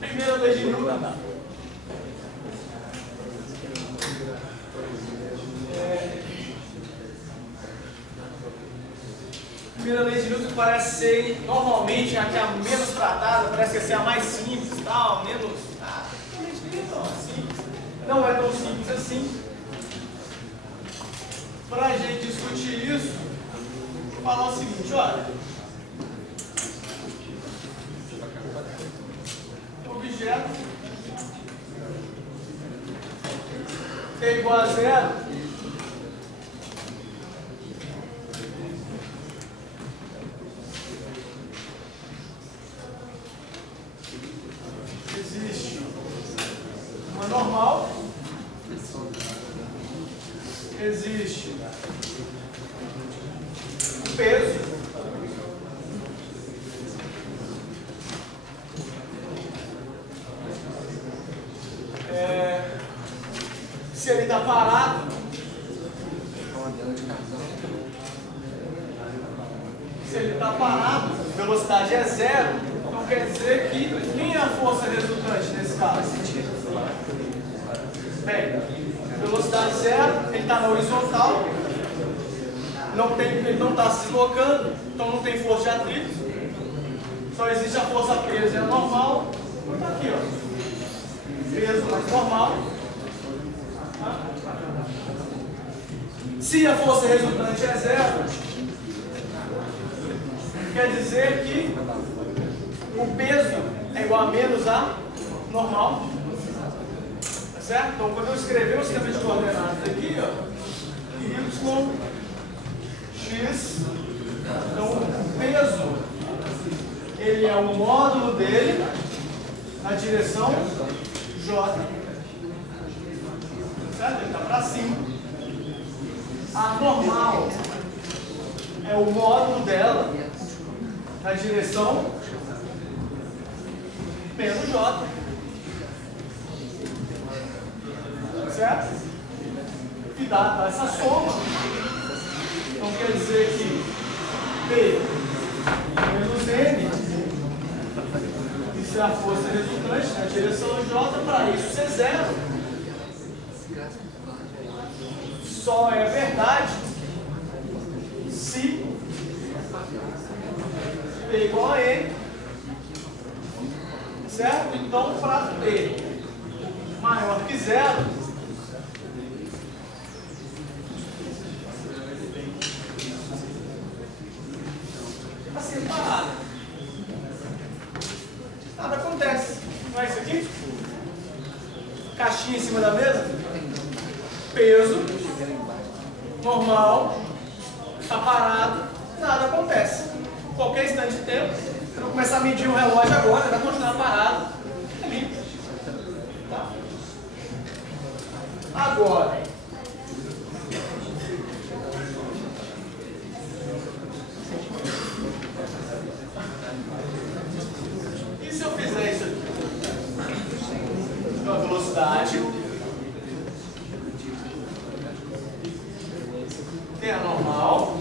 Primeira lei de Newton. Primeira lei de Newton parece ser, normalmente, a que é a menos tratada, parece ser a mais simples, tal, menos. Não é tão simples assim. Para a gente discutir isso, vou falar o seguinte, olha. Objeto T igual a 0. Existe uma normal. Existe o peso. Se ele está parado, velocidade é zero, então quer dizer que quem é a força resultante nesse caso? Bem, velocidade zero, ele está na horizontal, ele não está se deslocando, então não tem força de atrito, só existe a força presa, é normal, então está aqui, ó, peso mais normal. Se a força resultante é zero, quer dizer que o peso é igual a menos a normal. Tá certo? Então, quando eu escrever o sistema de coordenadas aqui, ó, y, x, então o peso, ele é o módulo dele na direção J. Certo? Ele está para cima. A normal é o módulo dela na direção menos J. Certo? E dá essa soma. Então quer dizer que P menos N, isso é a força resultante na direção J, para isso ser zero. Só é verdade se P igual a N, certo? Então, para P maior que zero, está separado. Nada acontece. Não é isso aqui? Caixinha em cima da mesa? Peso normal, está parado, nada acontece. Qualquer instante de tempo, eu vou começar a medir o relógio agora, vai continuar parado. Ali. Tá. Agora, e se eu fizer isso aqui? Então, a velocidade tem a normal,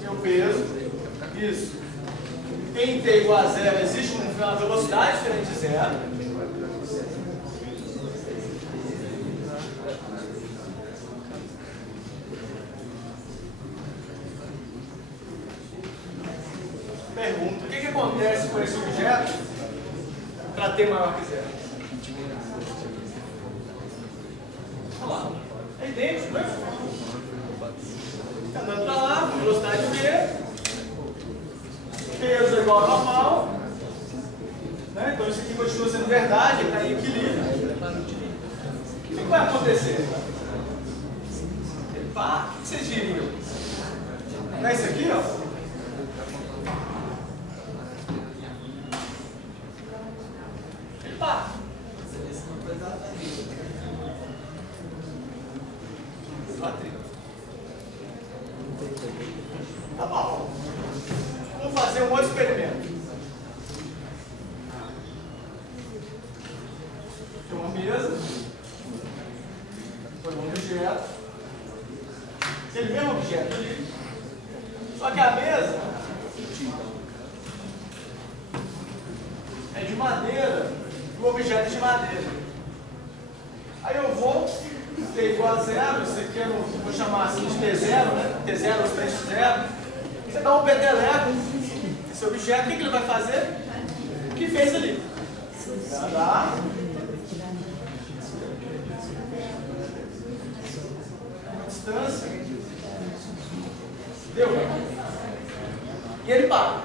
tem o peso, isso. Em T igual a zero existe uma velocidade diferente de zero. Pergunta, o que acontece com esse objeto para T maior que zero? Olha lá, é idêntico, né? Está andando para lá, com velocidade V, peso é igual ao normal, né? Então isso aqui continua sendo verdade, ele está em equilíbrio. O que vai acontecer? Pá, o que vocês diriam? Não é isso aqui, ó? Pá. é de madeira, o objeto é de madeira. Aí eu vou T igual a zero, isso aqui eu vou chamar assim de T0, né? T0 ou T0. Você dá um peteleco, esse objeto, o que ele vai fazer? O que fez ali? Dá uma distância. Deu? E ele para.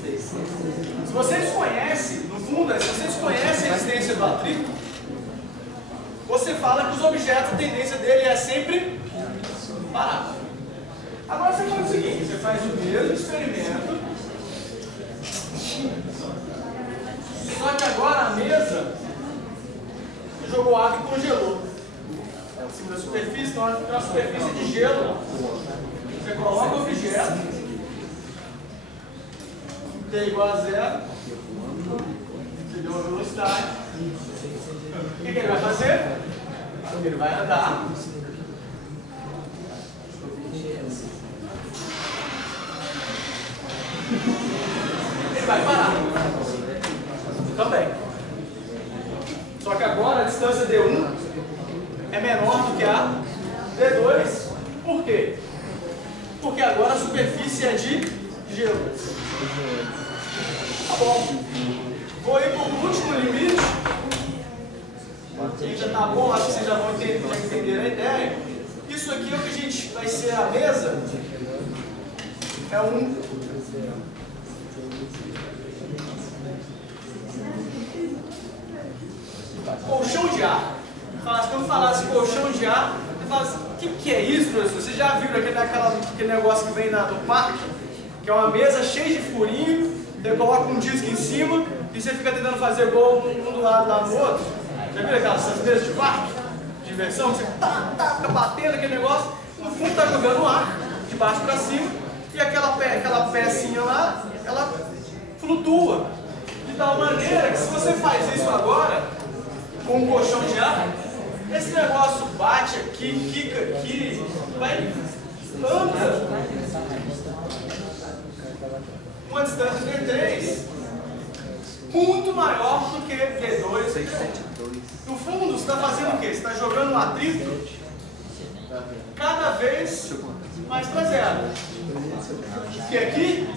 Se vocês conhecem, no fundo, se vocês conhecem a existência do atrito, você fala que os objetos, a tendência dele é sempre parar. Agora você faz o seguinte, você faz o mesmo experimento, só que agora a mesa jogou água e congelou. Em cima da superfície, então é uma superfície de gelo. Você coloca o objeto, T igual a zero, você deu a velocidade. O que ele vai fazer? Ele vai andar. Ele vai parar. Também. Só que agora a distância D1 é menor do que a D2. Por quê? Porque agora a superfície é de gelo. Tá bom. Vou ir para o último limite. Quem já tá bom, acho que vocês já vão entender a ideia. Isso aqui é o que a gente vai ser a mesa. É um colchão de ar. Quando falasse colchão de ar, você fala assim, o que é isso, professor? Vocês já viram aquele negócio que vem no parque? Que é uma mesa cheia de furinho, você coloca um disco em cima e você fica tentando fazer gol um do lado lá no outro. Já viram aquelas mesas de parque? De diversão? Você fica batendo aquele negócio, no fundo está jogando ar, de baixo para cima, e aquela pecinha lá, ela flutua. De tal maneira que se você faz isso agora, com um colchão de ar, esse negócio bate aqui, quica aqui, anda uma distância de D3 muito maior do que D2 e D1. No fundo, você está fazendo o quê? Você está jogando um atrito cada vez mais para zero. Porque aqui,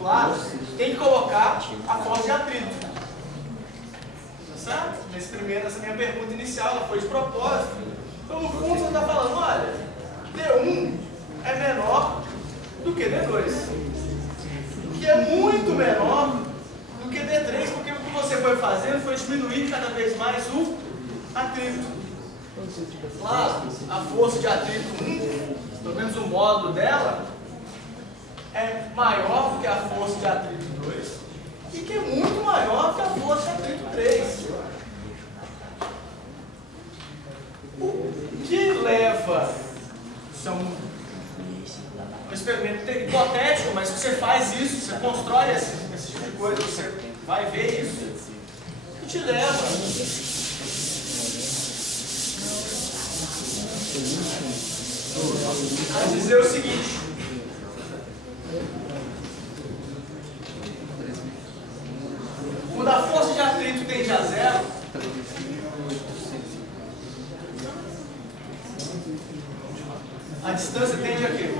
claro, tem que colocar a força de atrito. Tá certo? Essa minha pergunta inicial ela foi de propósito. Então, no fundo, você está falando, olha, D1 é menor do que D2. Que é muito menor do que D3, porque o que você foi fazendo foi diminuir cada vez mais o atrito. Claro, a força de atrito 1, pelo menos o módulo dela, é maior do que a força de atrito 2 e que é muito maior que a força de atrito 3. O que leva, isso é um experimento hipotético, mas se você faz isso, você constrói esse tipo de coisa, você vai ver isso, o que te leva a dizer o seguinte: quando a força de atrito tende a zero, a distância tende a quê?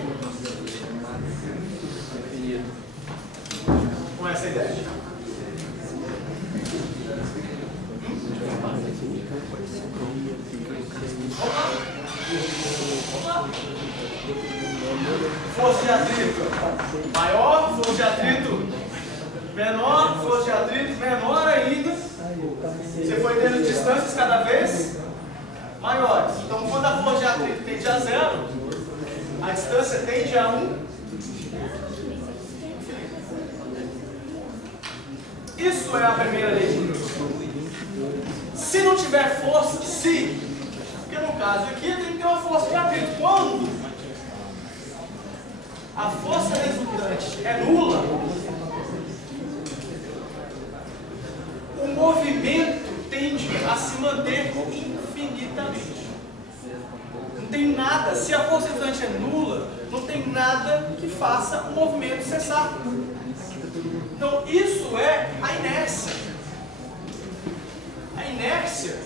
Com essa ideia. Vamos lá. Força de atrito maior, força de atrito menor, força de atrito menor ainda. Você foi tendo distâncias cada vez maiores. Então, quando a força de atrito tende a zero, a distância tende a 1. Isso é a primeira lei de Newton. Se não tiver força, porque no caso aqui tem que ter uma força de atrito. Quando a força resultante é nula, o movimento tende a se manter infinitamente. Não tem nada, se a força resultante é nula, não tem nada que faça o movimento cessar. Então, isso é a inércia. inércia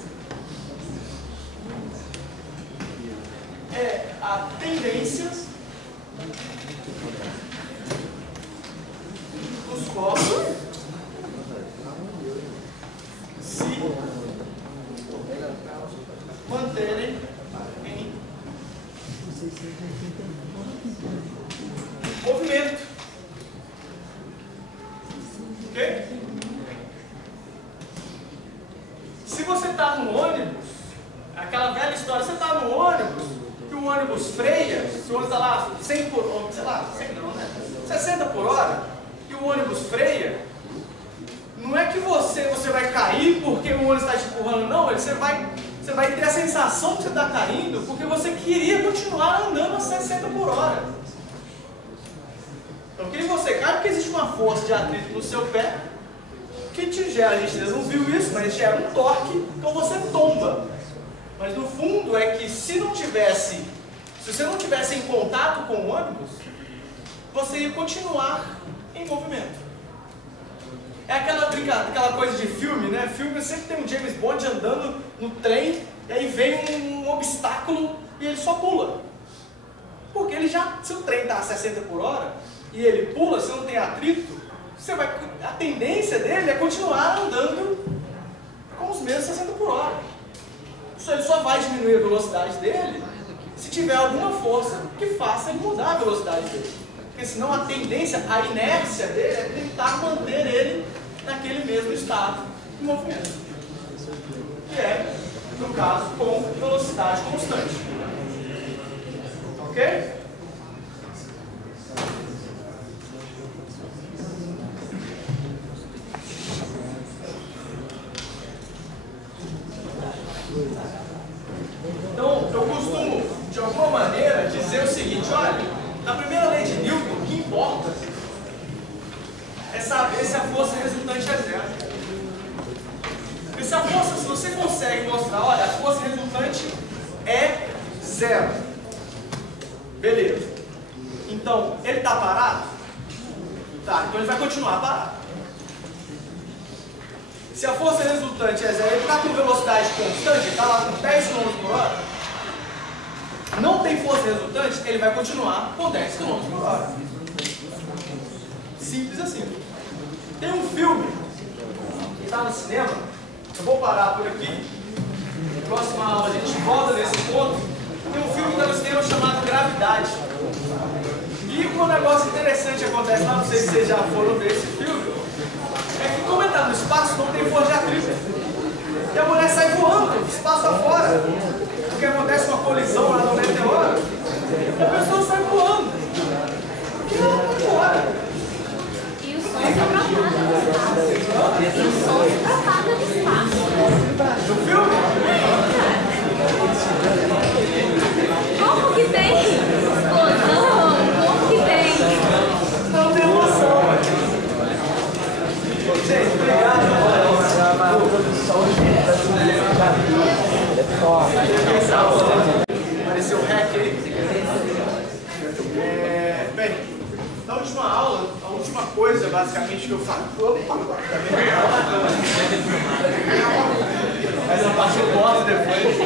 é a tendência dos corpos se manterem em movimento. Ok? Se você está no ônibus, aquela velha história, você está no ônibus e o ônibus freia, se o ônibus está lá 100 por, sei lá, 100 não, né? 60 por hora, e o ônibus freia, não é que você vai cair porque o ônibus está te empurrando, não, você vai ter a sensação que você está caindo porque você queria continuar andando a 60 por hora. Então, que você cai porque existe uma força de atrito no seu pé que te gera, a gente não viu isso, mas gera um torque, então você tomba. Mas no fundo é que se você não tivesse em contato com o ônibus, você ia continuar em movimento. É aquela coisa de filme, né? Filme sempre tem um James Bond andando no trem, e aí vem um obstáculo e ele só pula. Porque se o trem está a 60 por hora e ele pula, se não tem atrito, a tendência dele é continuar andando com os mesmos 60 por hora. Ele só vai diminuir a velocidade dele se tiver alguma força que faça ele mudar a velocidade dele. Porque senão a tendência, a inércia dele é tentar manter ele naquele mesmo estado de movimento. Que é, no caso, com velocidade constante. Ok? Então, eu costumo, de alguma maneira, dizer o seguinte, olha, na primeira lei de Newton, o que importa é saber se a força resultante é zero. Porque se a força, se você consegue mostrar, olha, a força resultante é zero. Beleza. Então, ele está parado? Tá, então ele vai continuar parado. Se a força resultante é zero, ele está com velocidade constante, está lá com 10 km por hora, não tem força resultante, ele vai continuar com 10 km por hora. Simples assim. Tem um filme que está no cinema, eu vou parar por aqui, na próxima aula a gente volta nesse ponto. Tem um filme que está no cinema chamado Gravidade. E um negócio interessante acontece lá, não sei se vocês já foram ver esse filme, é que como ele está no espaço, não tem força de atrito. E a mulher sai voando, espaço afora. Porque acontece uma colisão lá no meteoro, e a pessoa sai voando. Porque ela vai embora. E o sol se propaga no espaço. E o sol se propaga no espaço. No filme? Como que tem explosão? Como que tem? Não tem emoção. Gente, obrigado. Apareceu o hack aí. Bem, na última aula, a última coisa basicamente que eu falei. Essa parte eu boto depois.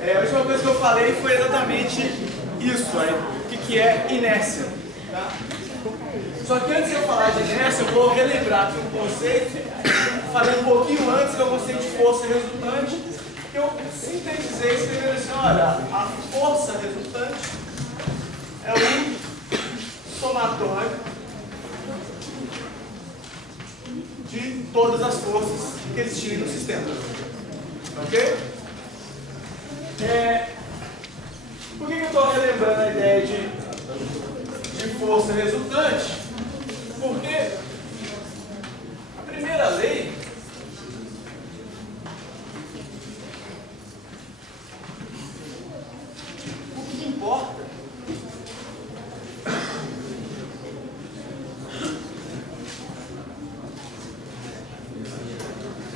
A última coisa que eu falei foi exatamente isso aí. O que é inércia. Tá? Só que antes de eu falar de inércia, eu vou relembrar aqui um conceito. Falei um pouquinho antes que eu conceito de força resultante. Eu sintetizei escrevendo assim, olha, a força resultante é um somatório de todas as forças que existirem no sistema. Ok? Por que eu estou relembrando a ideia de força resultante? Porque a primeira lei importa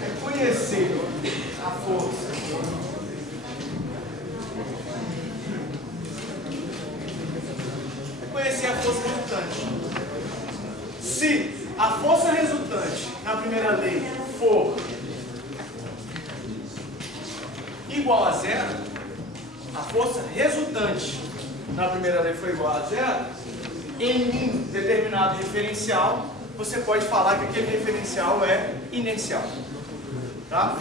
é conhecer a força resultante. Se a força resultante na primeira lei for igual a zero, a força resultante na primeira lei foi igual a zero, em um determinado referencial, você pode falar que aquele referencial é inercial. Tá?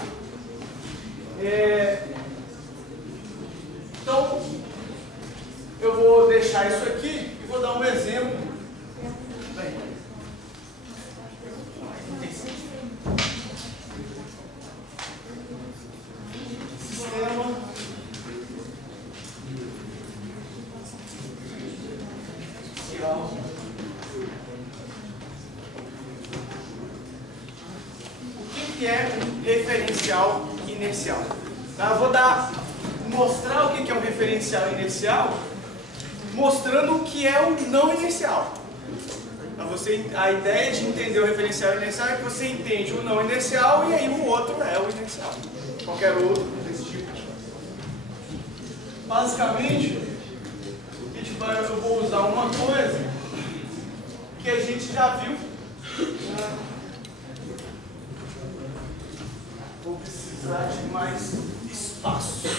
Então, eu vou deixar isso aqui e vou dar um exemplo. Bem, sistema inicial. O que é um referencial inercial? Tá? Eu vou mostrar o que é um referencial inercial, mostrando o que é o não inercial. A ideia de entender o referencial inercial é que você entende o não inercial e aí o outro é o inercial. Qualquer outro desse tipo. Basicamente, eu vou usar uma coisa que a gente já viu. Vou precisar de mais espaço.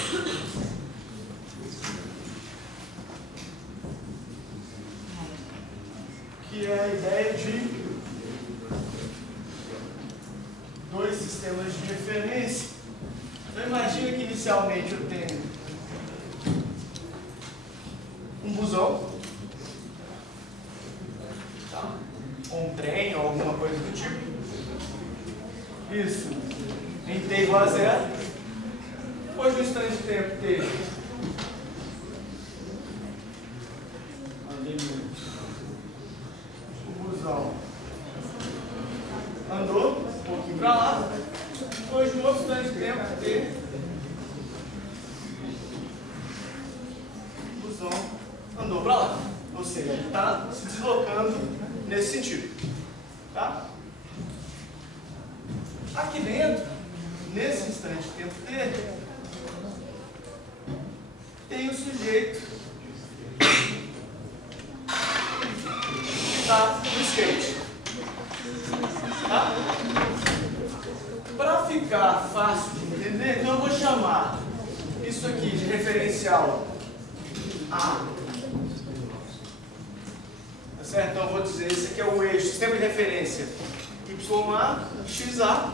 Que é a ideia de dois sistemas de referência. Então imagina que inicialmente eu tenho um busão, tá? Ou um trem, ou alguma coisa do tipo. Isso em t igual a zero. Depois do instante de tempo t, o busão andou um pouquinho para lá. Depois de um outro instante de tempo t, o busão andou para lá. Ou seja, ele está se deslocando nesse sentido. Tá? Aqui dentro, nesse instante de tempo t, tem o sujeito que está no skate. Tá? Para ficar fácil de entender, então eu vou chamar isso aqui de referencial A. Tá certo? Então eu vou dizer, esse aqui é o eixo, sistema de referência YA, XA.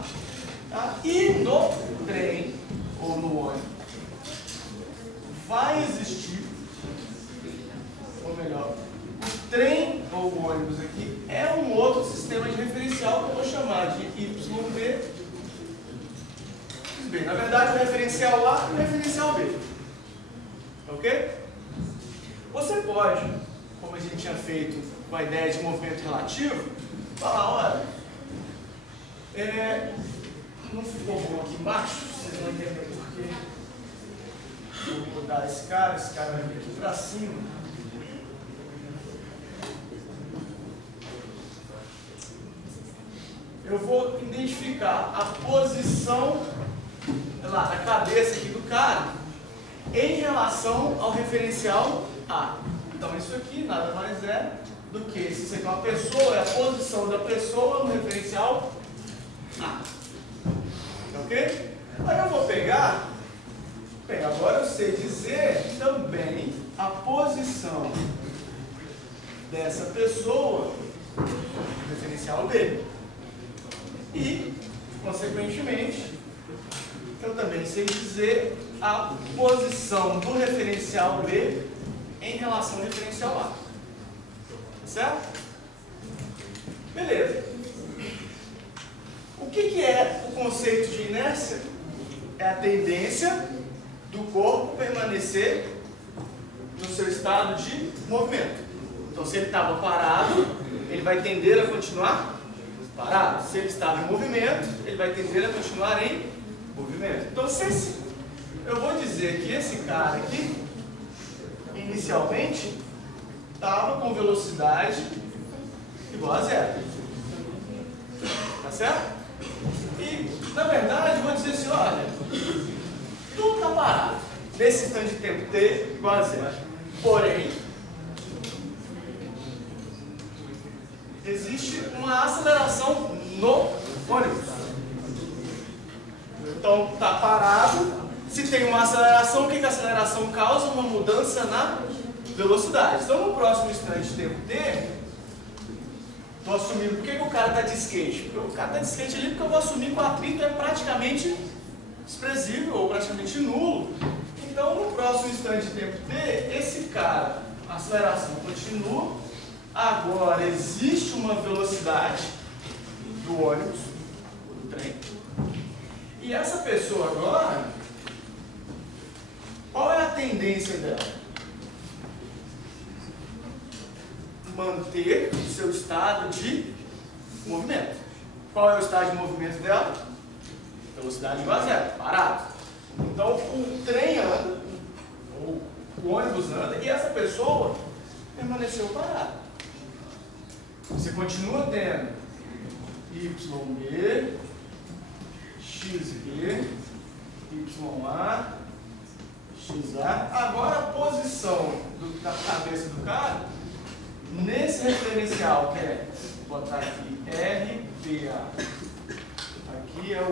Tá? E no trem, ou no ônibus, vai existir, ou melhor, o trem ou o ônibus aqui é um outro sistema de referencial que eu vou chamar de YB. Na verdade, o referencial A e o referencial B. Ok? Você pode, como a gente tinha feito com a ideia de movimento relativo, falar, olha, não ficou bom aqui embaixo, vocês vão entender por quê. Vou mudar esse cara vai vir aqui para cima. Eu vou identificar a posição da cabeça aqui do cara em relação ao referencial A. Então isso aqui nada mais é do que, se isso aqui é uma pessoa, é a posição da pessoa no referencial A. Ok? Aí eu vou pegar, agora eu sei dizer também a posição dessa pessoa no referencial B. E, consequentemente, eu também sei dizer a posição do referencial B em relação ao referencial A. Tá certo? Beleza. O que é o conceito de inércia? É a tendência do corpo permanecer no seu estado de movimento. Então, se ele estava parado, ele vai tender a continuar parado. Se ele estava em movimento, ele vai tender a continuar em movimento. Então, eu vou dizer que esse cara aqui, inicialmente, estava com velocidade igual a zero. Tá certo? E, na verdade, eu vou dizer assim, olha, tudo está parado. Nesse instante de tempo t igual a zero. Porém, existe uma aceleração no ônibus. Então, está parado, Se tem uma aceleração, o que a aceleração causa? Uma mudança na velocidade. Então, no próximo instante de tempo t, estou assumindo, por que o cara está de skate? Porque o cara está de skate ali porque eu vou assumir que o atrito é praticamente desprezível ou praticamente nulo. Então, no próximo instante de tempo t, esse cara, a aceleração continua. Agora, existe uma velocidade do ônibus, do trem. E essa pessoa agora, qual é a tendência dela? Manter o seu estado de movimento. Qual é o estado de movimento dela? Velocidade igual a zero, parado. Então, o trem anda, ou o ônibus anda, e essa pessoa permaneceu parada. Você continua tendo YB, XB, YA, XA. Agora a posição da cabeça do cara, nesse referencial que é, vou botar aqui RBA. Aqui é o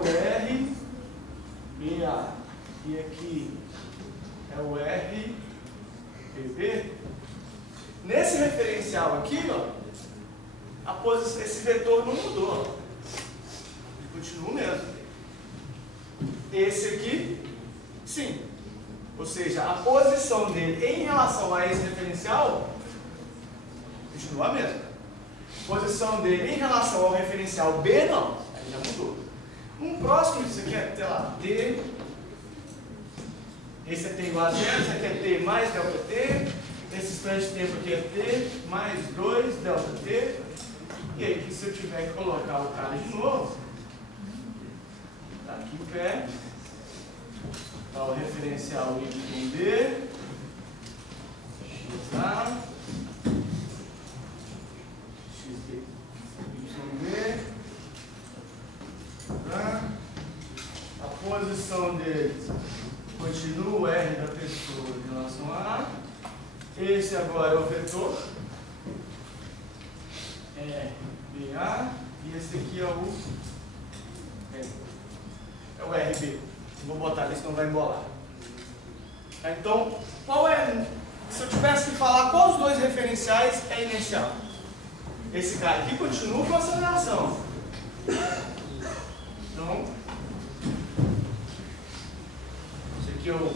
RBA. E aqui é o RBB. Nesse referencial aqui, ó, a posição, esse vetor não mudou. Ele continua o mesmo. Esse aqui, sim. Ou seja, a posição dele em relação a esse referencial continua a mesma. A posição dele em relação ao referencial B, não. Aí já mudou. Um próximo disso aqui é, sei lá, T. Esse é T igual a zero, esse aqui é T mais delta T. Esse instante de tempo aqui é T mais 2 delta T. E aí, se eu tiver que colocar o cara de novo, tá aqui em pé, tá o referencial YB, XA, XB, YB, tá? A posição dele continua o R da pessoa em relação a A. Esse agora é o vetor. BA, e esse aqui é o RB. Vou botar ali, senão vai embolar. Então, qual é, se eu tivesse que falar qual os dois referenciais é inercial? Esse cara aqui continua com aceleração. Então, esse aqui eu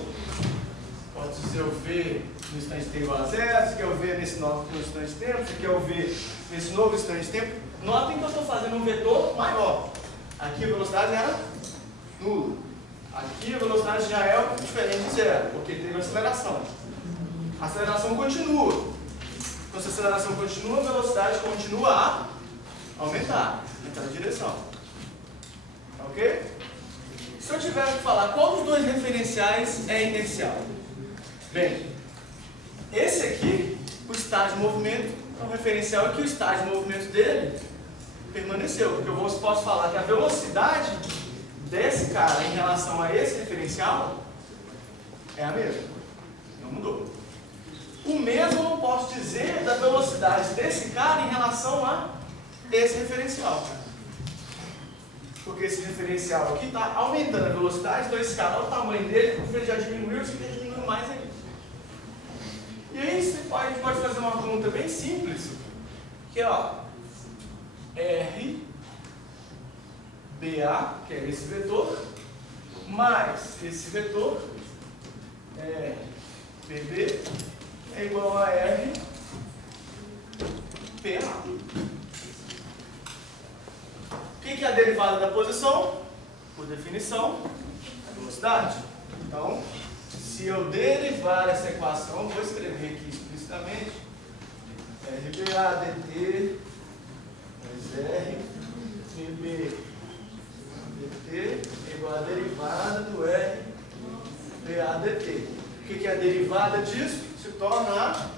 posso dizer o V no instante de tempo igual a zero, esse aqui é o V nesse novo instante de tempo, esse aqui é o V nesse novo instante de tempo. Notem que eu estou fazendo um vetor maior. Aqui a velocidade era nula. Aqui a velocidade já é diferente de zero, porque teve aceleração. A aceleração continua. Então, se a aceleração continua, a velocidade continua a aumentar naquela direção. Ok? Se eu tiver que falar qual dos dois referenciais é inercial? Bem, esse aqui, o estado de movimento, é um referencial que o estado de movimento dele permaneceu. Porque eu posso falar que a velocidade desse cara em relação a esse referencial é a mesma. Não mudou. O mesmo eu não posso dizer da velocidade desse cara em relação a esse referencial. Porque esse referencial aqui está aumentando a velocidade, então esse cara, olha o tamanho dele, ele já diminuiu, esse aqui já diminuiu mais ainda. E aí a gente pode fazer uma conta bem simples, que é, ó, RBA, que é esse vetor, mais esse vetor, PB, é igual a RPA. O que é a derivada da posição? Por definição, a velocidade. Então, se eu derivar essa equação, vou escrever aqui explicitamente, RBA dt mais R PB dt é igual a derivada do RBA dt. O que é a derivada disso? Se torna a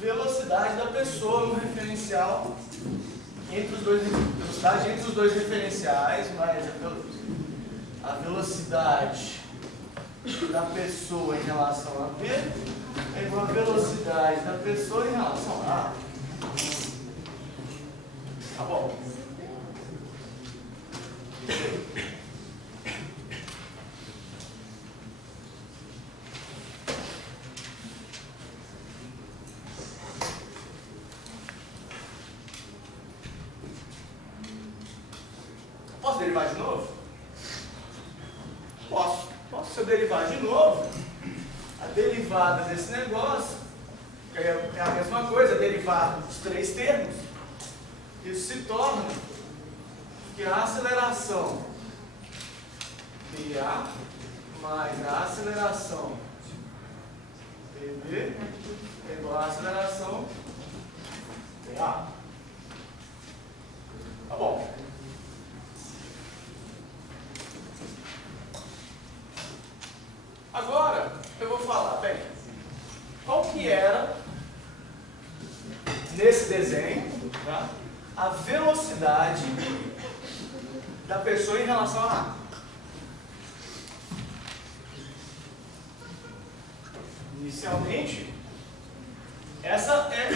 velocidade da pessoa no referencial entre os dois, velocidade entre os dois referenciais, mais a velocidade da pessoa em relação a B é igual a velocidade da pessoa em relação a A. Tá bom. Posso derivar de novo? Posso. Se eu derivar de novo, a derivada desse negócio, que é a mesma coisa, a derivada dos três termos, isso se torna que a aceleração dA mais a aceleração dV é igual à aceleração dA. Tá bom. Agora, eu vou falar, bem, qual que era, nesse desenho, tá, a velocidade da pessoa em relação a A. Inicialmente, essa é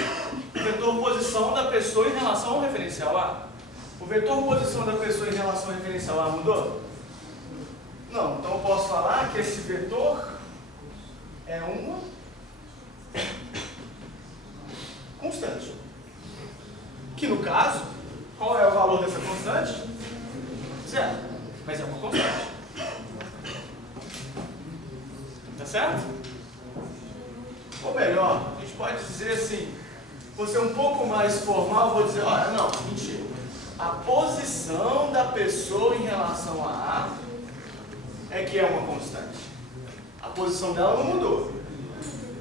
o vetor posição da pessoa em relação ao referencial A. O vetor posição da pessoa em relação ao referencial A mudou? Não. Então eu posso falar que esse vetor é uma constante. Que no caso, qual é o valor dessa constante? 0. Mas é uma constante. Tá certo? Ou melhor, a gente pode dizer assim, vou ser um pouco mais formal, vou dizer, olha, não, mentira. A posição da pessoa em relação a A é que é uma constante. A posição dela não mudou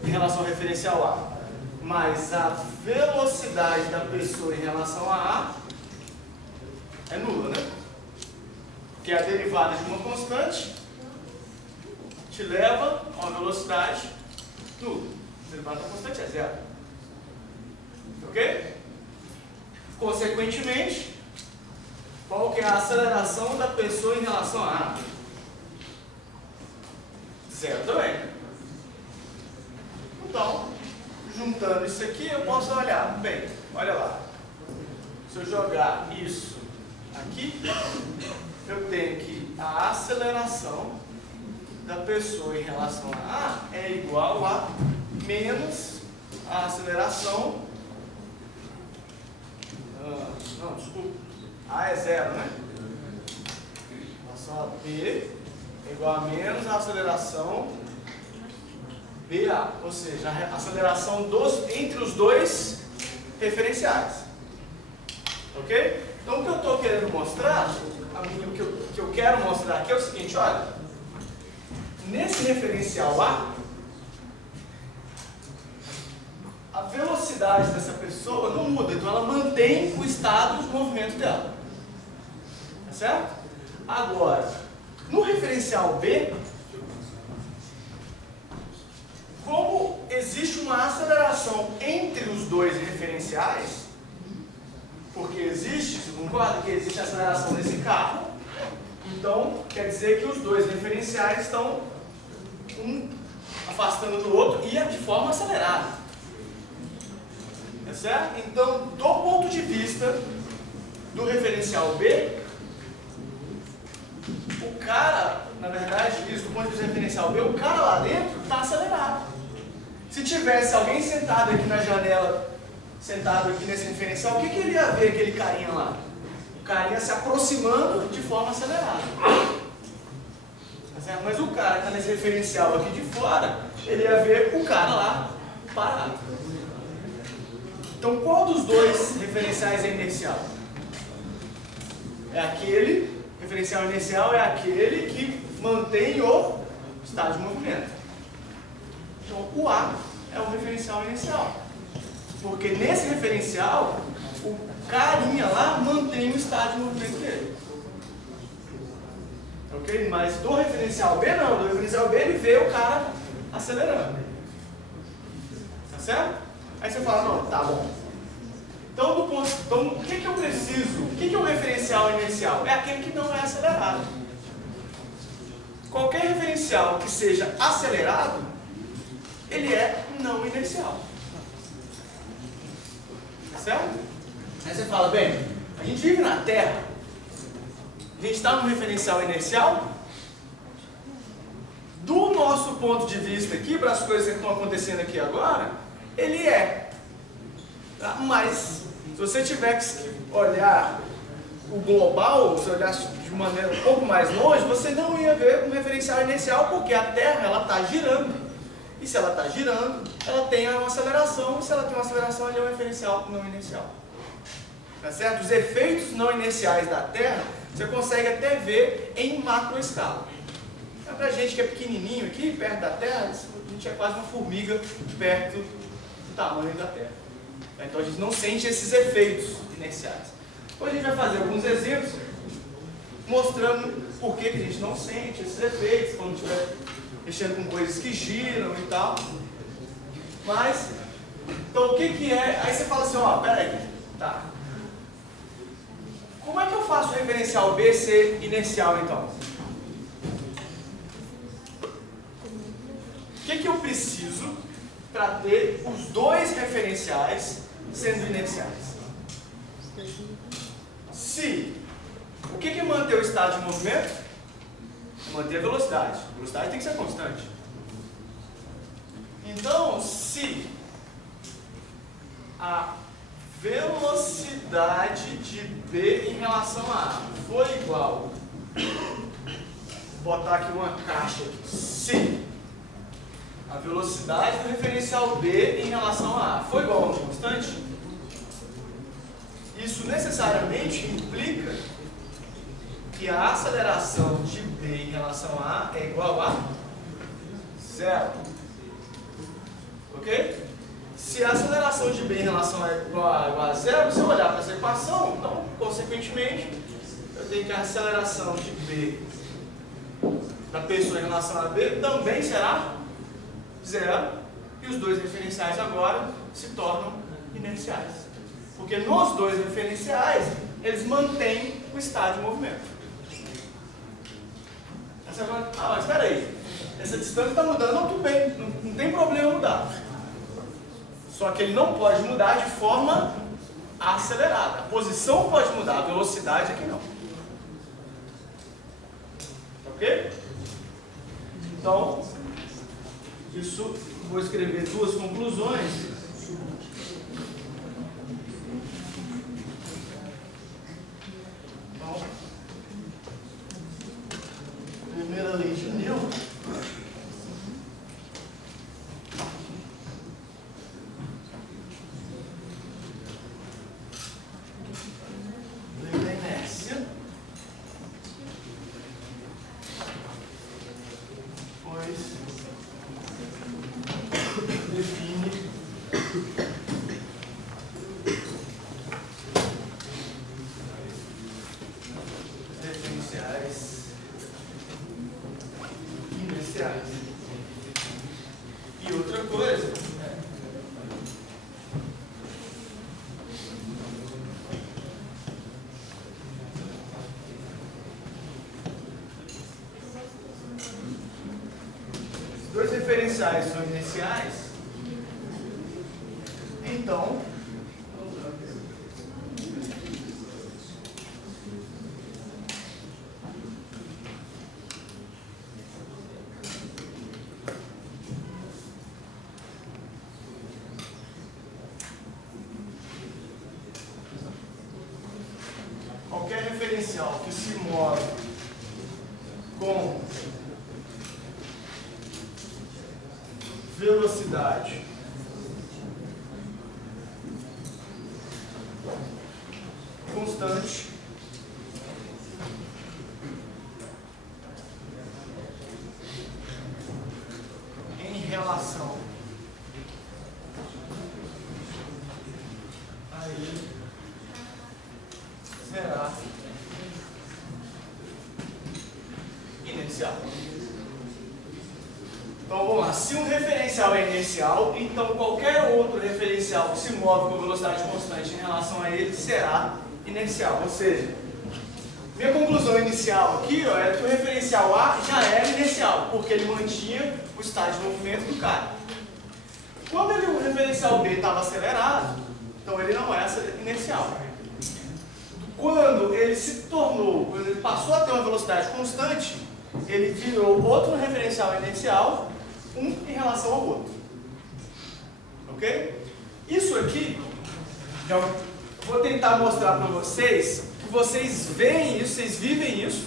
em relação ao referencial A. Mas a velocidade da pessoa em relação a A é nula, né? Porque a derivada de uma constante te leva a uma velocidade nula. A derivada da constante é 0. Ok? Consequentemente, qual que é a aceleração da pessoa em relação a A? 0 também. Então, juntando isso aqui, eu posso olhar. Bem, olha lá. Se eu jogar isso aqui, eu tenho que a aceleração da pessoa em relação a A é igual a menos a aceleração. Não, desculpa. A é 0, né? Relação a B é igual a menos a aceleração BA, ou seja, a aceleração entre os dois referenciais. Ok? Então o que eu estou querendo mostrar, o que eu quero mostrar aqui é o seguinte, olha, nesse referencial a velocidade dessa pessoa não muda, então ela mantém o estado de movimento dela. Tá certo? Agora, no referencial B, como existe uma aceleração entre os dois referenciais, porque existe, você concorda que existe aceleração nesse carro, então quer dizer que os dois referenciais estão um afastando do outro e de forma acelerada. Tá certo? Então, do ponto de vista do referencial B, o cara, na verdade, isso do ponto de vista do referencial B, o cara lá dentro está acelerado. Se tivesse alguém sentado aqui na janela, sentado aqui nesse referencial, o que ele ia ver, aquele carinha lá? O carinha se aproximando de forma acelerada. Tá certo? Mas o cara que está nesse referencial aqui de fora, ele ia ver o cara lá parado. Então, qual dos dois referenciais é inercial? É aquele, referencial inercial é aquele que mantém o estado de movimento. Então, o A é o referencial inercial. Porque nesse referencial, o carinha lá mantém o estado de movimento dele. Ok? Mas do referencial B não. Do referencial B ele vê o cara acelerando. Tá certo? Aí você fala, não, tá bom. Então, o que eu preciso? O que é o referencial inercial? É aquele que não é acelerado. Qualquer referencial que seja acelerado, ele é não inercial. Tá certo? Aí você fala, bem, a gente vive na Terra, a gente está no referencial inercial. Do nosso ponto de vista aqui, para as coisas que estão acontecendo aqui agora, ele é. Mas, se você tiver que olhar o global, se olhasse de maneira um pouco mais longe, você não ia ver um referencial inercial, porque a Terra ela está girando. E se ela está girando, ela tem uma aceleração, e se ela tem uma aceleração, ele é um referencial não inercial. Tá certo? Os efeitos não inerciais da Terra, você consegue até ver em macroescala. Então, pra gente que é pequenininho aqui, perto da Terra, a gente é quase uma formiga perto do tamanho da Terra. Então a gente não sente esses efeitos inerciais. Hoje a gente vai fazer alguns exemplos mostrando por que a gente não sente esses efeitos quando estiver mexendo com coisas que giram e tal. Mas, então o que é? Aí você fala assim, ó, peraí, tá. Como é que eu faço o referencial B ser inercial então? O que eu preciso para ter os dois referenciais sendo inerciais? O que é manter o estado de movimento? Manter a velocidade. A velocidade tem que ser constante. Então, se a velocidade de B em relação a A for igual, vou botar aqui uma caixa aqui. Se a velocidade do referencial B em relação a A for igual a uma constante, isso necessariamente implica que a aceleração de B em relação a A é igual a zero. Ok? Se a aceleração de B em relação a A é igual a zero, se eu olhar para essa equação, então, consequentemente, eu tenho que a aceleração de B da pessoa em relação a B também será zero, e os dois referenciais agora se tornam inerciais. Porque nos dois referenciais, eles mantêm o estado de movimento. Mas espera aí, essa distância está mudando, não, tudo bem, não tem problema mudar. Só que ele não pode mudar de forma acelerada. A posição pode mudar, a velocidade aqui não. Ok? Então, isso, vou escrever duas conclusões. Então, primeira lei de Newton. Lei da inércia. Pois define referenciais inerciais. E outra coisa, os dois referenciais são inerciais, então qualquer referencial que se move com velocidade constante em relação a ele será inercial. Então vamos lá, se um referencial é inercial, então qualquer outro referencial que se move com velocidade constante em relação a ele será inercial. Ou seja, minha conclusão inicial aqui é que o referencial A já era inercial, porque ele mantinha o estado de movimento do cara. Quando o referencial B estava acelerado, então ele não é inercial. Quando ele passou a ter uma velocidade constante, ele virou outro referencial inercial, um em relação ao outro. Ok? Isso aqui, eu vou tentar mostrar para vocês vocês veem isso, vocês vivem isso.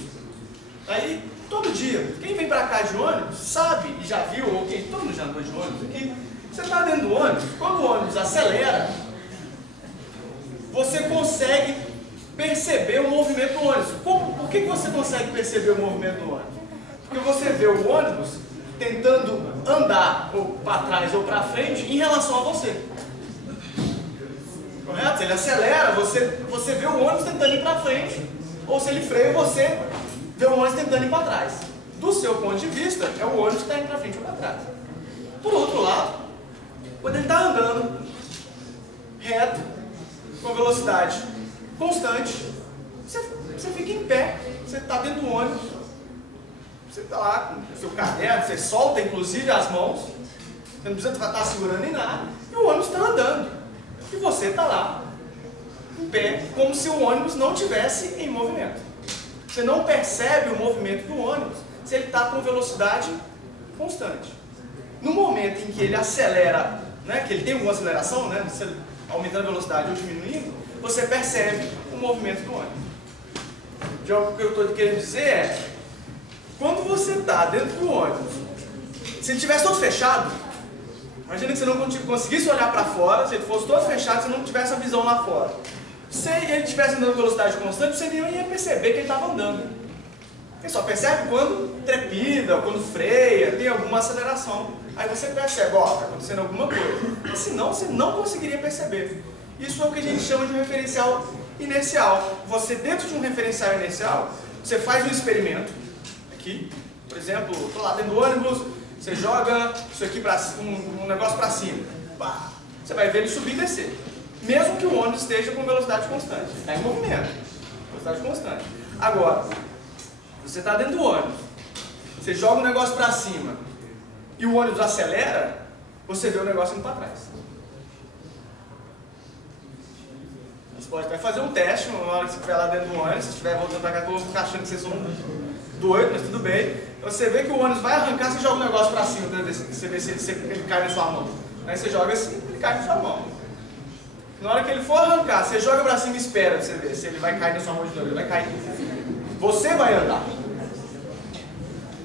Aí, todo dia, quem vem para cá de ônibus sabe, e já viu, ou quem, todo mundo já andou de ônibus aqui, você está dentro do ônibus, quando o ônibus acelera, você consegue perceber o movimento do ônibus. Por que você consegue perceber o movimento do ônibus? Porque você vê o ônibus tentando andar ou para trás ou para frente em relação a você. Correto? Se ele acelera, você vê o ônibus tentando ir para frente, ou se ele freia, você vê o ônibus tentando ir para trás. Do seu ponto de vista, é o ônibus que está indo para frente ou para trás. Por outro lado, quando ele está andando reto, com velocidade constante, você fica em pé, você está dentro do ônibus, você está lá com o seu caderno, você solta inclusive as mãos, você não precisa estar segurando em nada, e o ônibus está andando, e você está lá, em pé, como se o ônibus não estivesse em movimento. Você não percebe o movimento do ônibus se ele está com velocidade constante. No momento em que ele acelera, né, que ele tem uma aceleração, né, aumentando a velocidade ou diminuindo, você percebe o movimento do ônibus. Já o que eu estou querendo dizer é, quando você está dentro do ônibus, se ele estivesse todo fechado, imagina que você não conseguisse olhar para fora, se ele fosse todo fechado, você não tivesse a visão lá fora. Se ele estivesse andando em velocidade constante, você nem ia perceber que ele estava andando. Ele só percebe quando trepida, quando freia, tem alguma aceleração. Aí você percebe, ó, está acontecendo alguma coisa. Mas senão, você não conseguiria perceber. Isso é o que a gente chama de um referencial inercial. Você, dentro de um referencial inercial, você faz um experimento. Aqui, por exemplo, estou lá dentro do ônibus, você joga isso aqui, um negócio para cima. Pá, você vai ver ele subir e descer. Mesmo que o ônibus esteja com velocidade constante. Está em movimento. Velocidade constante. Agora, você está dentro do ônibus, você joga um negócio para cima e o ônibus acelera, você vê o negócio indo para trás. Você pode até fazer um teste, uma hora que você estiver lá dentro do ônibus, se estiver voltando para cá, eu vou ficar achando que vocês são doidos, mas tudo bem. Você vê que o ônibus vai arrancar, você joga um negócio para cima, você vê se ele cai na sua mão. Aí você joga assim, ele cai na sua mão. Na hora que ele for arrancar, você joga para cima e espera pra você ver se ele vai cair na sua mão de novo. Ele vai cair. Você vai andar.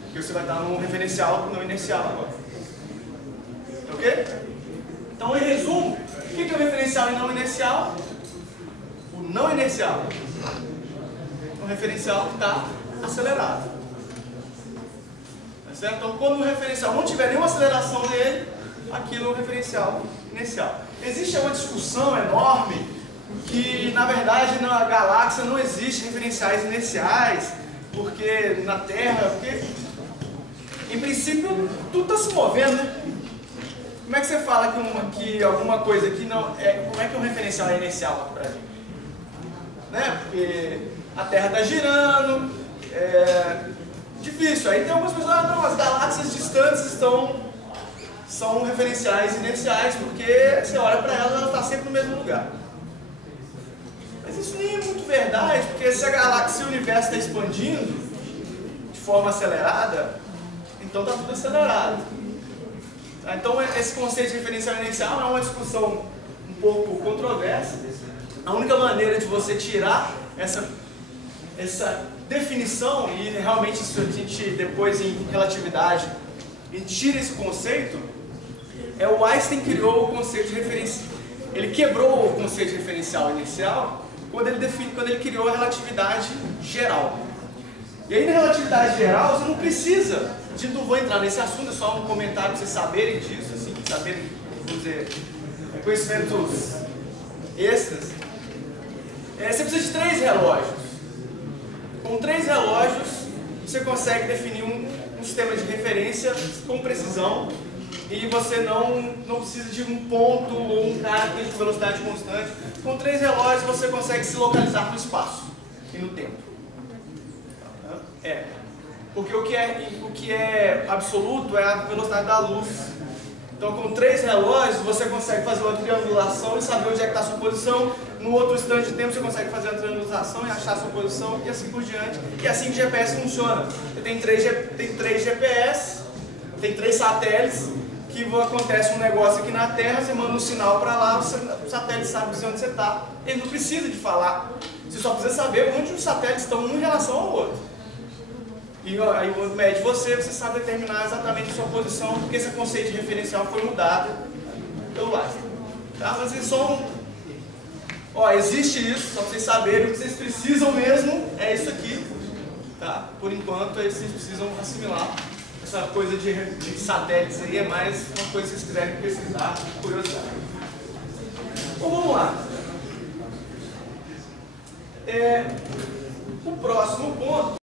Porque você vai estar num referencial não inercial agora. Ok? Então, em resumo, o que é o referencial e não inercial? O não inercial. Um referencial que está acelerado. Tá certo? Então, quando o referencial não tiver nenhuma aceleração nele, aquilo é um referencial inercial. Existe uma discussão enorme que, na verdade, na galáxia não existe referenciais inerciais, porque na Terra, porque, em princípio, tudo está se movendo, né? Como é que você fala que alguma coisa aqui não é... Como é que um referencial é inercial para a gente? Né? Porque a Terra está girando, é difícil. Aí tem algumas pessoas, não, as galáxias distantes são referenciais inerciais, porque você olha para elas, ela está sempre no mesmo lugar. Mas isso nem é muito verdade, porque se a galáxia e o universo está expandindo de forma acelerada, então está tudo acelerado. Então esse conceito de referencial inercial é uma discussão um pouco controversa. A única maneira de você tirar essa definição, e realmente isso a gente depois em relatividade, a gente tira esse conceito, o Einstein criou o conceito de referencial. Ele quebrou o conceito de referencial inercial quando ele criou a relatividade geral. E aí na relatividade geral você não precisa, não vou entrar nesse assunto, é só um comentário para vocês saberem disso, assim, saberem, vamos dizer, conhecimentos extras. Você precisa de 3 relógios. Com 3 relógios você consegue definir um sistema de referência com precisão. E você não precisa de um ponto ou um cara que tem velocidade constante. Com 3 relógios você consegue se localizar no espaço e no tempo. Porque o que é absoluto é a velocidade da luz. Então com 3 relógios você consegue fazer uma triangulação e saber onde é que está a sua posição. No outro instante de tempo você consegue fazer a triangulação e achar a sua posição e assim por diante. E assim que o GPS funciona. Você tem 3 GPS, tem 3 satélites. Que acontece um negócio aqui na Terra, você manda um sinal para lá, o satélite sabe onde você está. Ele não precisa de falar. Se Você só precisa saber onde os satélites estão um em relação ao outro. E aí mede você sabe determinar exatamente a sua posição, porque esse conceito de referencial foi mudado pelo Einstein. Tá? Mas eles são... Ó, existe isso, só para vocês saberem, o que vocês precisam mesmo é isso aqui. Tá? Por enquanto, vocês precisam assimilar. Essa coisa de satélites aí é mais uma coisa que vocês quiserem pesquisar, curiosidade. Então vamos lá. O próximo ponto